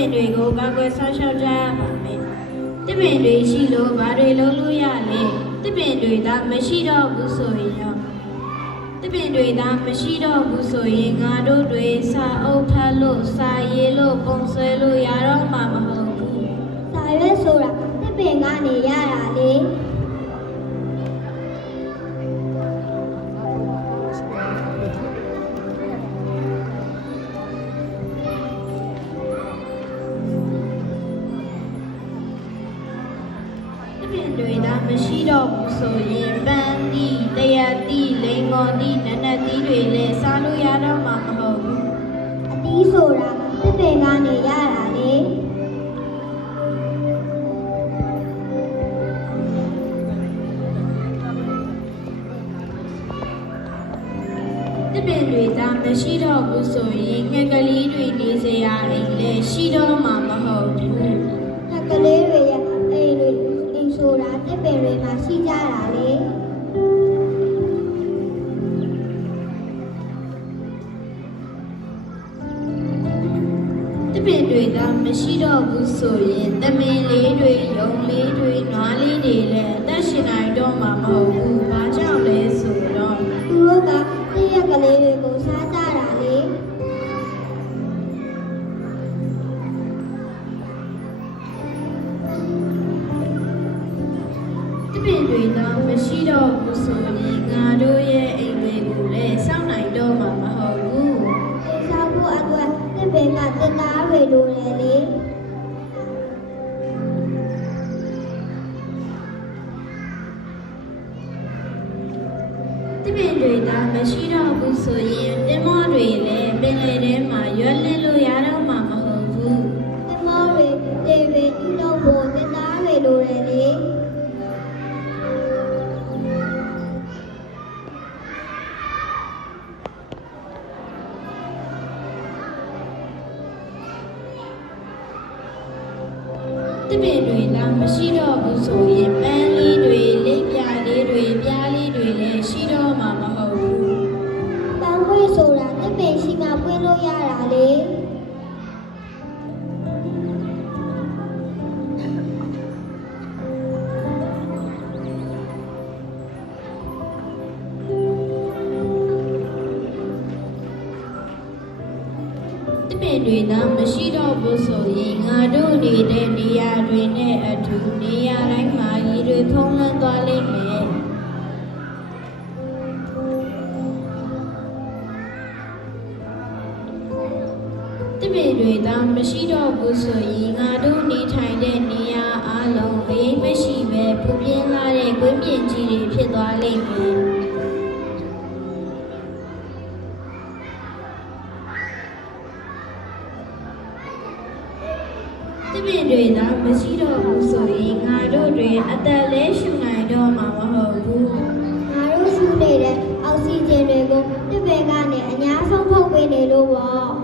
င်တွေကိုကာကွယ်ဆောက်ရှောက်ကြရပါမယ်။တစ်ပင်တွေရှိလို့ဘာတွေလုပ်လို့ရလဲ။တစ်ပင်တွေသာမရှိတော့ဘူးဆိုရင်ရောတစ်ပင်တွေသာမရှိတော့ဘူးဆိုရင်ငါတို့တွေစာအုပ်ဖတ်လို့စာရေးလို့ပုံဆွဲလို့ရတော့မှာမဟုတ်ဘူးစာရွက်ဆိုတာတစ်ပင်ကနေရတာလေ။ တစ်ပင်တွေသာမရှိတော့ဘူးဆိုရင်ပန်းသီးတရသီးလိန်မော်သီးနနက်သီးတွေလည်းစားလို့ရတော့မှာမဟုတ်ဘူးအသီးဆိုတာတစ်ပင်ကနေရတာလေ။တစ်ပင်တွေသာမရှိတော့ဘူးဆိုရင်ငှက်ကလေးတွေနေစရာအိမ်လည်းရှိတော့မှာမဟုတ်ဘူး ပင်တွေသာမရှိတော့ဘူးဆိုရင်သမင်လေးတွေယုံလေးတွေနွားလေးတွေလည်းအသက်ရှင်နိုင်တော့မှာမဟုတ်ဘူး။ဘာကြောင့်လဲဆိုတော့သူတို့ကတစ်ရက်ကလေးတွေကိုစားကြတာလေတပင်တွေတော့မရှိတော့ဘူးဆိုရင်ငါတို့ရဲ့အိမ်တွေကိုလည်းစောင့်နိုင်တော့မှာမဟုတ်ဘူးအိမ်စားဖို့အတွက်တစ်ပင်ကတင်သားတွေ လိုတယ်လေတပင်တွေတော့မရှိတော့ဘူးဆိုရင် တပင်တွေတော့မရှိတော့ဘူးဆိုရင်ပန်းလေးတွေလက်ပြလေးတွေပြားလေးတွေလည်းရှိတော့မှာမဟုတ်ဘူးပန်းခွေးဆိုတာတစ်ပင်ရှိမှပွင့်လို့ရတာလေ တပင်တွေတော့မရှိတော့ဘူးဆိုရင်ငါတို့နေတဲ့နေရာတွေနဲ့အတူနေရာတိုင်းမှာရေတွေဖုံးလွှမ်းသွားလိမ့်မယ်တပည့်တွေသာမရှိတော့ဘူးဆိုရင်ငါတို့နေထိုင်တဲ့နေရာအလုံးအရင်မရှိပဲပူပြင်းလာတဲ့ကွင်းပြင်ကြီးတွေဖြစ်သွားလိမ့်မယ် ပည့်တွေသာမရှိတော့ဘူးဆိုရင်ငါတို့တွေအသက်လဲရှူနိုင်တော့မှာမဟုတ်ဘူးငါတို့ရှူနေတဲ့အောက်ဆီဂျင်တွေကိုတစ်ပင်ကနေအများဆုံးထုတ်ပေးနေလို့ပေါ့